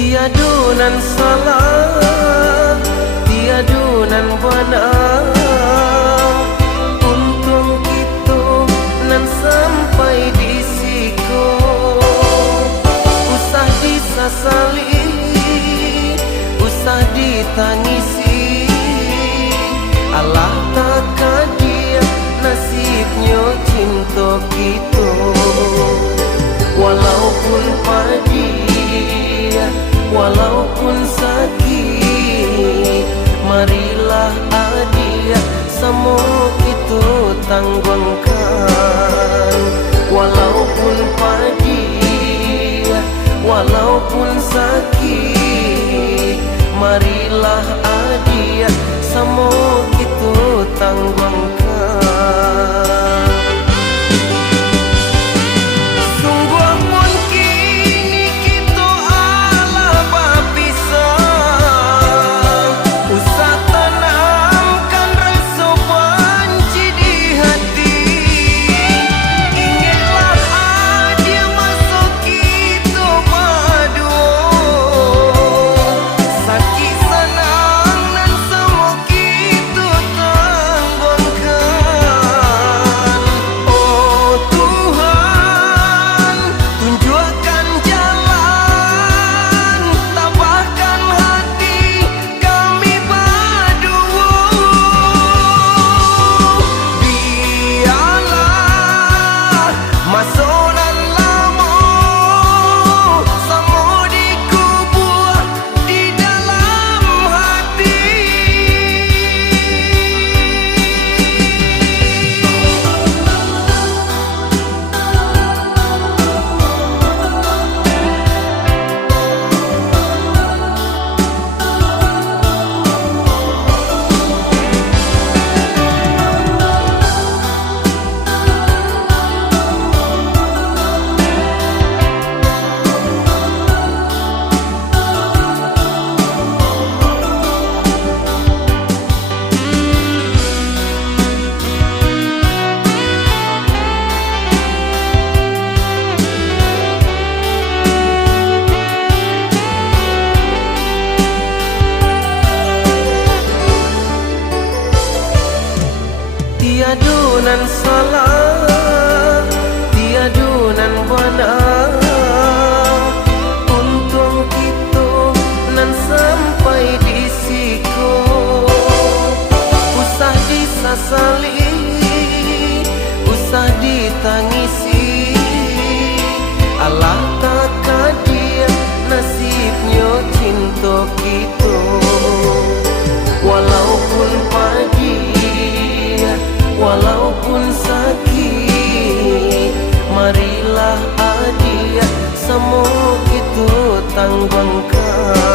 Tiadunan salah, tiadunan benar. Untung kita nan sampai di siku. Usah disasali, usah ditangisi. Allah tak dia nasibnya cinta kita. Walaupun padi, walaupun sakit, marilah adia semua itu tanggungkan. Walaupun padi, walaupun sakit, marilah adia semua itu tanggungkan. Tiadunan salah, tiadunan benar. Untung kita nan sampai di siku. Usah disasali, usah ditangisi. Allah tak dia nasibnya cinta kita. Walaupun pagi, walaupun sakit, marilah adia semua itu tanggungkan.